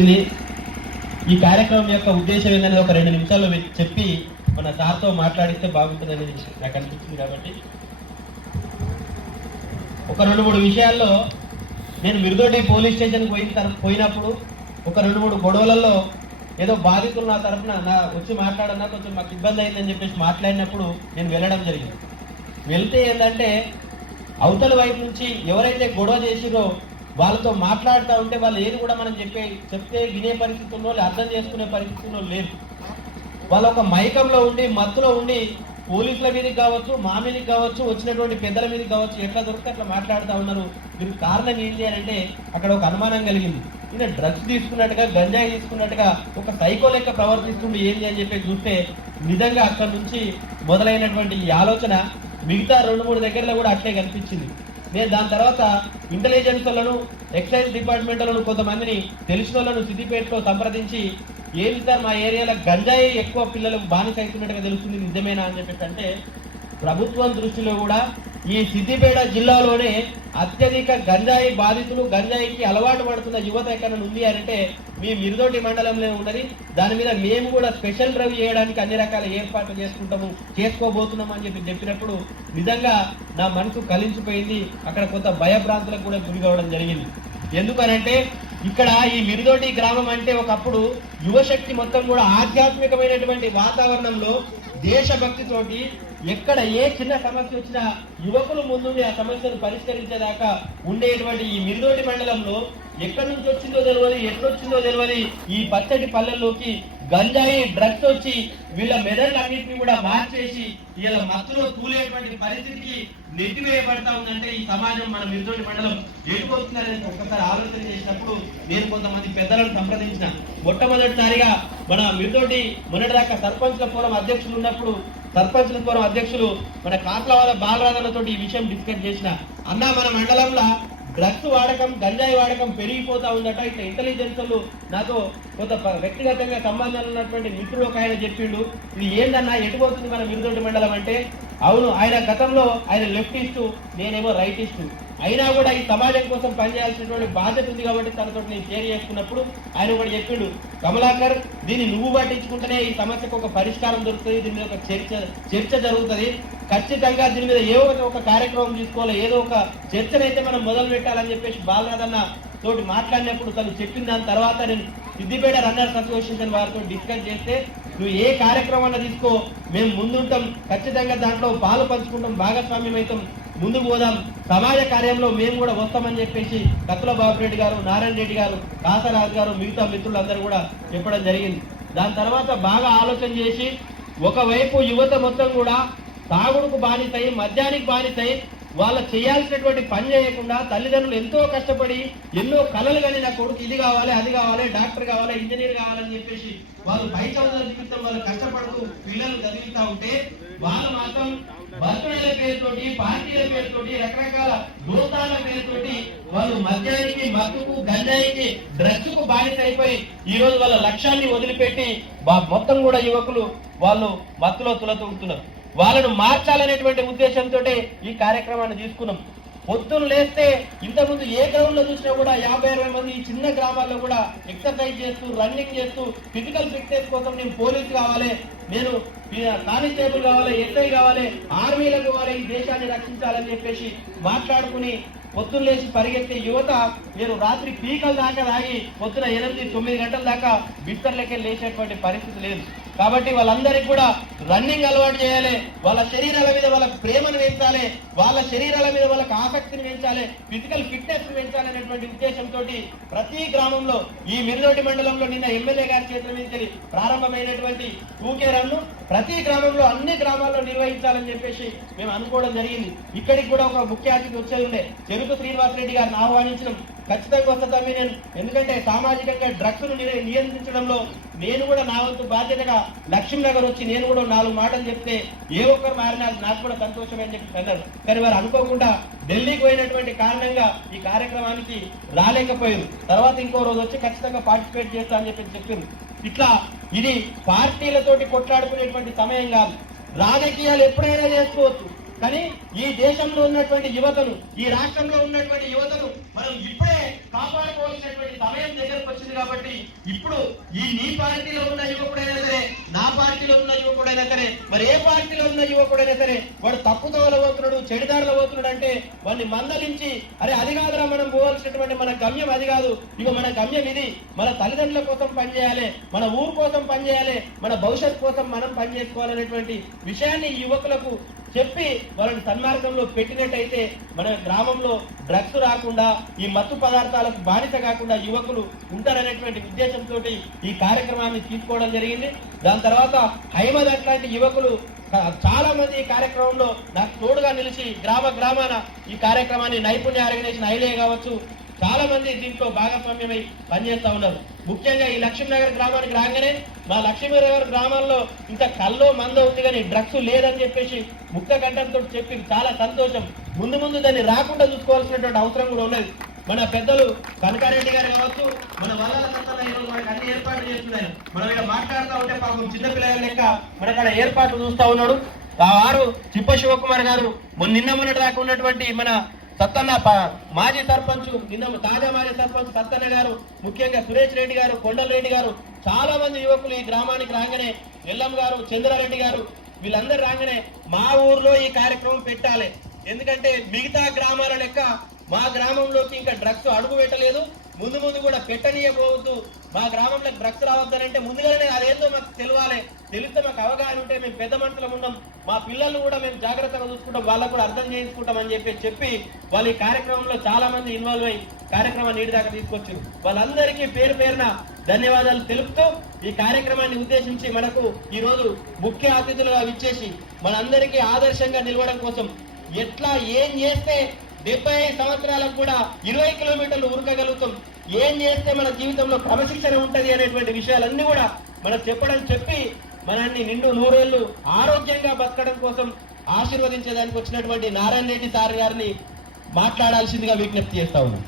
ఈ కార్యక్రమం యొక్క ఉద్దేశం ఏంటనేది ఒక రెండు నిమిషాల్లో చెప్పి మన సార్తో మాట్లాడిస్తే బాగుంటుంది అనేది నాకు అనిపించింది కాబట్టి. ఒక రెండు మూడు విషయాల్లో నేను మిరుదొడ్డి పోలీస్ స్టేషన్కి పోయిన తర పోయినప్పుడు ఒక రెండు మూడు గొడవలలో ఏదో బాధితులు నా తరఫున నా వచ్చి మాట్లాడన్నా కొంచెం మాకు ఇబ్బంది అయిందని చెప్పేసి మాట్లాడినప్పుడు నేను వెళ్ళడం జరిగింది. వెళ్తే ఏంటంటే అవతల వైపు నుంచి ఎవరైతే గొడవ చేసిరో వాళ్ళతో మాట్లాడుతూ ఉంటే వాళ్ళు ఏది కూడా మనం చెప్పే చెప్తే వినే పరిస్థితుల్లో అర్థం చేసుకునే పరిస్థితుల్లో లేదు వాళ్ళు ఒక మైకంలో ఉండి మత్తులో ఉండి పోలీసుల మీదకి కావచ్చు మా మీదకి కావచ్చు వచ్చినటువంటి పెద్దల మీదకి కావచ్చు ఎట్లా దొరికితే అట్లా మాట్లాడుతూ ఉన్నారు. దీనికి కారణం ఏంటి అని అంటే అక్కడ ఒక అనుమానం కలిగింది. ఈయన డ్రగ్స్ తీసుకున్నట్టుగా గంజాయి తీసుకున్నట్టుగా ఒక సైకో లెక్క ప్రవర్తిస్తుండే ఏంటి అని చెప్పి చూస్తే నిజంగా అక్కడ నుంచి మొదలైనటువంటి ఈ ఆలోచన మిగతా రెండు మూడు దగ్గరలో కూడా అట్లే కనిపించింది. నేను దాని తర్వాత ఇంటెలిజెన్స్లను ఎక్సైజ్ డిపార్ట్మెంట్లను కొంతమందిని తెలిసిన వాళ్ళను సిద్దిపేటలో సంప్రదించి ఏమి సార్ మా ఏరియాలో గంజాయి ఎక్కువ పిల్లలకు బానిస అవుతున్నట్టుగా తెలుస్తుంది నిజమేనా అని చెప్పేసి అంటే ప్రభుత్వం దృష్టిలో కూడా ఈ సిద్దిపేట జిల్లాలోనే అత్యధిక గంజాయి బాధితులు గంజాయికి అలవాటు పడుతున్న యువత ఎక్కడ ఉంది అంటే మీ మిరుదోటి మండలంలో ఉన్నది. దాని మీద మేము కూడా స్పెషల్ డ్రైవ్ చేయడానికి అన్ని రకాల ఏర్పాట్లు చేసుకుంటాము చేసుకోబోతున్నాం అని చెప్పి చెప్పినప్పుడు నిజంగా నా మనసు కలిసిపోయింది. అక్కడ కొంత భయభ్రాంతులకు కూడా గురి కావడం జరిగింది. ఎందుకనంటే ఇక్కడ ఈ మిరుదోటి గ్రామం అంటే ఒకప్పుడు యువశక్తి మొత్తం కూడా ఆధ్యాత్మికమైనటువంటి వాతావరణంలో దేశభక్తితోటి ఎక్కడ ఏ చిన్న సమస్య వచ్చినా యువకులు ముందుండి ఆ సమస్యను పరిష్కరించేదాకా ఉండేటువంటి ఈ మిర్దోటి మండలంలో ఎక్కడి నుంచి వచ్చిందో తెలియదు ఎట్లొచ్చిందో తెలియదు ఈ పచ్చటి పల్లెల్లోకి గంజాయి డ్రగ్స్ వచ్చి వీళ్ళ మెదళ్ళన్నింటినీ కూడా మార్చేసి వీళ్ళ మత్తులో తూలేటువంటి పరిస్థితికి నెట్టివేయబడతా ఉందంటే ఈ సమాజం మన మిరుదోటి మండలం ఎటుపోతుందనేది ఒక్కసారి ఆలోచన చేసినప్పుడు నేను కొంతమంది పెద్దలను సంప్రదించిన. మొట్టమొదటిసారిగా మన మిరుదోటి మొన్నటిదాకా సర్పంచ్ల ఫోరం అధ్యక్షులు ఉన్నప్పుడు సర్పంచ్ల ఫోరం అధ్యక్షులు మన కాట్లవాద బాలరాజన్నతో ఈ విషయం డిస్కస్ చేసిన. అన్న మన మండలంలో డ్రగ్స్ వాడకం గంజాయి వాడకం పెరిగిపోతా ఉందట. ఇట్లా ఇంటెలిజెన్సులు నాతో కొంత వ్యక్తిగతంగా సంబంధం ఉన్నటువంటి మిత్రుడు ఒక ఆయన చెప్పిండు. ఇది ఏందన్నా? ఎటుపోతుంది మన మిరుదొడ్డి మండలం అంటే? అవును ఆయన గతంలో ఆయన లెఫ్టిస్టు నేనేమో రైటిస్టు. అయినా కూడా ఈ సమాజం కోసం పనిచేయాల్సినటువంటి బాధ్యత ఉంది కాబట్టి తనతో నేను షేర్ చేసుకున్నప్పుడు ఆయన కూడా చెప్పిండు. కమలాకర్ దీన్ని నువ్వు పట్టించుకుంటేనే ఈ సమస్యకు ఒక పరిష్కారం దొరుకుతుంది. దీని మీద ఒక చర్చ చర్చ జరుగుతుంది. ఖచ్చితంగా దీని మీద ఏదో ఒక- ఒక కార్యక్రమం తీసుకోవాలి ఏదో ఒక చర్చనైతే మనం మొదలు పెట్టాలని చెప్పేసి బాలనాథన్న తోటి మాట్లాడినప్పుడు తను చెప్పిన దాని తర్వాత నేను సిద్దిపేట రన్నర్స్ అసోసియేషన్ వారితో డిస్కస్ చేస్తే నువ్వు ఏ కార్యక్రమాన్ని తీసుకో మేము ముందుంటాం ఖచ్చితంగా దాంట్లో పాలు పంచుకుంటాం భాగస్వామ్యం అవుతాం ముందుకు పోదాం సమాజ కార్యంలో మేము కూడా వస్తామని చెప్పేసి కత్తుల బాబురెడ్డి గారు నారాయణ రెడ్డి గారు కాసరాజు గారు మిగతా మిత్రులందరూ కూడా చెప్పడం జరిగింది. దాని తర్వాత బాగా ఆలోచన చేసి ఒకవైపు యువత మొత్తం కూడా తాగుడుకు బానిసై మద్యానికి బానిసై వాళ్ళ చేయాల్సినటువంటి పని చేయకుండా తల్లిదండ్రులు ఎంతో కష్టపడి ఎన్నో కళలు కానీ నా కొడుకు ఇది కావాలి అది కావాలి డాక్టర్ కావాలి ఇంజనీర్ కావాలని చెప్పేసి వాళ్ళు పై చదువుల నిమిత్తం వాళ్ళు కష్టపడుతూ పిల్లలు చదివిస్తా ఉంటే వాళ్ళు మాత్రం బర్త్డేల పేరుతోటి పార్టీల పేరుతోటి రకరకాల దూతాల పేరుతోటి వాళ్ళు మద్యానికి మత్తుకు గంజాయికి డ్రగ్స్కు బానిస అయిపోయి ఈ రోజు వాళ్ళ లక్ష్యాన్ని వదిలిపెట్టి మొత్తం కూడా యువకులు వాళ్ళు మత్తులో తులతూగుతున్నారు. వాళ్ళను మార్చాలనేటువంటి ఉద్దేశంతో ఈ కార్యక్రమాన్ని తీసుకున్నాం. పొద్దున్న లేస్తే ఇంతకుముందు ఏ గ్రౌండ్లో చూసినా కూడా యాభై అరవై మంది ఈ చిన్న గ్రామాల్లో కూడా ఎక్సర్సైజ్ చేస్తూ రన్నింగ్ చేస్తూ ఫిజికల్ ఫిట్నెస్ కోసం నేను పోలీస్ కావాలి నేను కానిస్టేబుల్ కావాలి ఎస్ఐ కావాలి ఆర్మీలకు వారే ఈ దేశాన్ని రక్షించాలని చెప్పేసి మాట్లాడుకుని పొద్దున్న లేచి పరిగెత్తే యువత నేను రాత్రి పీకల దాకా తాగి పొద్దున ఎనిమిది తొమ్మిది గంటల దాకా బిస్తర్లకే లేచేటువంటి పరిస్థితి లేదు. కాబట్టి వాళ్ళందరికీ కూడా రన్నింగ్ అలవాటు చేయాలి. వాళ్ళ శరీరాల మీద వాళ్ళకి ప్రేమను పెంచాలి. వాళ్ళ శరీరాల మీద వాళ్ళకి ఆసక్తిని పెంచాలి. ఫిజికల్ ఫిట్నెస్ పెంచాలి అనేటువంటి ఉద్దేశంతో ప్రతి గ్రామంలో ఈ మిర్లోటి మండలంలో నిన్న ఎమ్మెల్యే గారి చేతుల నుంచి ప్రారంభమైనటువంటి ఊకే రన్ను ప్రతి గ్రామంలో అన్ని గ్రామాల్లో నిర్వహించాలని చెప్పేసి మేము అనుకోవడం జరిగింది. ఇక్కడికి కూడా ఒక ముఖ్య అతిథి వచ్చేది ఉండే. చెరుకు శ్రీనివాస్ రెడ్డి గారిని ఆహ్వానించడం ఖచ్చితంగా వస్తుందా నేను ఎందుకంటే సామాజికంగా డ్రగ్స్ను నియంత్రించడంలో నేను కూడా నా వంతు బాధ్యతగా లక్ష్మీ నగర్ వచ్చి నేను కూడా నాలుగు మాటలు చెప్తే ఏ ఒక్కరు మారినా నాకు కూడా సంతోషమే అని చెప్పి అన్నారు. కానీ వారు అనుకోకుండా ఢిల్లీకి పోయినటువంటి కారణంగా ఈ కార్యక్రమానికి రాలేకపోయారు. తర్వాత ఇంకో రోజు వచ్చి ఖచ్చితంగా పార్టిసిపేట్ చేస్తా అని చెప్పి చెప్పారు ఇట్లా ఇది పార్టీలతోటి కొట్లాడుకునేటువంటి సమయం కాదు. రాజకీయాలు ఎప్పుడైనా చేసుకోవచ్చు. కానీ ఈ దేశంలో ఉన్నటువంటి యువతను ఈ రాష్ట్రంలో ఉన్నటువంటి యువతను మనం ఇప్పుడే కాపాడుకోవాల్సినటువంటి సమయం దగ్గరకు వచ్చింది కాబట్టి ఇప్పుడు ఈ నీ పార్టీలో ఉన్న యువకుడైనా సరే నా పార్టీలో ఉన్న యువకుడైనా సరే మరి ఏ పార్టీలో ఉన్న యువకుడైనా సరే వాడు తప్పుదోవల పోతున్నాడు చెడుదారుల పోతున్నాడు అంటే వాడిని మందలించి అరే అది కాదురా మనం పోవాల్సినటువంటి మన గమ్యం అది కాదు. ఇక మన గమ్యం ఇది. మన తల్లిదండ్రుల కోసం పనిచేయాలి మన ఊరు కోసం పనిచేయాలి మన భవిష్యత్ కోసం మనం పనిచేసుకోవాలనేటువంటి విషయాన్ని యువకులకు చెప్పి వాళ్ళని సన్మార్గంలో పెట్టినట్టయితే మన గ్రామంలో డ్రగ్స్ రాకుండా ఈ మత్తు పదార్థాలకు బానిస కాకుండా యువకులు ఉంటారనేటువంటి ఉద్దేశంతో ఈ కార్యక్రమాన్ని తీసుకోవడం జరిగింది. దాని తర్వాత హైమద్ అట్లాంటి యువకులు చాలా మంది ఈ కార్యక్రమంలో నాకు తోడుగా నిలిచి గ్రామ గ్రామాన ఈ కార్యక్రమాన్ని నైపుణ్య ఆర్గనైజేషన్ ఐలే కావచ్చు చాలా మంది దీంట్లో భాగస్వామ్యమై పనిచేస్తూ ఉన్నారు. ముఖ్యంగా ఈ లక్ష్మీనగర్ గ్రామానికి రాగానే మా లక్ష్మీనగర్ గ్రామంలో ఇంత కల్లో మంద ఉంది కానీ డ్రగ్స్ లేదని చెప్పేసి ముక్క గంటలతో చెప్పి చాలా సంతోషం. ముందు ముందు దాన్ని రాకుండా చూసుకోవాల్సినటువంటి అవసరం కూడా ఉన్నది. మన పెద్దలు కనకారెడ్డి గారు కావచ్చు మన వల్ల సత్తన్న ఈరోజు మనకి అన్ని ఏర్పాట్లు చేస్తున్నారు మనం ఇక్కడ మాట్లాడుతూ ఉంటే పాపం చిన్నపిల్లల లెక్క మన అక్కడ ఏర్పాట్లు చూస్తా ఉన్నాడు. ఆ వారు చిప్ప శివకుమార్ గారు మొన్న నిన్న మొన్నటి దాకా ఉన్నటువంటి మన సత్తన్న మాజీ సర్పంచ్ నిన్న తాజా మాజీ సర్పంచ్ సత్తన్న గారు ముఖ్యంగా సురేష్ రెడ్డి గారు కొండల రెడ్డి గారు చాలా మంది యువకులు ఈ గ్రామానికి రాగానే ఎల్లం గారు చంద్రారెడ్డి గారు వీళ్ళందరూ రాగానే మా ఊర్లో ఈ కార్యక్రమం పెట్టాలి. ఎందుకంటే మిగతా గ్రామాల లెక్క మా గ్రామంలోకి ఇంకా డ్రగ్స్ అడుగు పెట్టలేదు. ముందు ముందు కూడా పెట్టనీయబోవద్దు. మా గ్రామంలో డ్రగ్స్ రావద్దనంటే ముందుగానే అదేందో మాకు తెలియాలి తెలిస్తే మాకు అవగాహన ఉంటే మేము పెద్ద మనుషులం ఉన్నాం మా పిల్లలు కూడా మేము జాగ్రత్తగా చూసుకుంటాం. వాళ్ళకు కూడా అర్థం చేయించుకుంటాం అని చెప్పి చెప్పి వాళ్ళు ఈ కార్యక్రమంలో చాలా మంది ఇన్వాల్వ్ అయ్యి కార్యక్రమాన్ని నీటి దాకా తీసుకొచ్చారు. వాళ్ళందరికీ పేరు పేరున ధన్యవాదాలు తెలుపుతూ ఈ కార్యక్రమాన్ని ఉద్దేశించి మనకు ఈ రోజు ముఖ్య అతిథులుగా విచ్చేసి మనందరికీ ఆదర్శంగా నిలవడం కోసం ఎట్లా ఏం చేస్తే డెబ్బై ఐదు సంవత్సరాలకు కూడా ఇరవై కిలోమీటర్లు ఉరకగలుగుతాం. ఏం చేస్తే మన జీవితంలో క్రమశిక్షణ ఉంటది అనేటువంటి విషయాలన్నీ కూడా మనం చెప్పడం చెప్పి మనల్ని నిండు నూరేళ్ళు ఆరోగ్యంగా బతకడం కోసం ఆశీర్వదించడానికి వచ్చినటువంటి నారాయణ రెడ్డి సార్ గారిని మాట్లాడాల్సిందిగా విజ్ఞప్తి చేస్తా ఉన్నాం.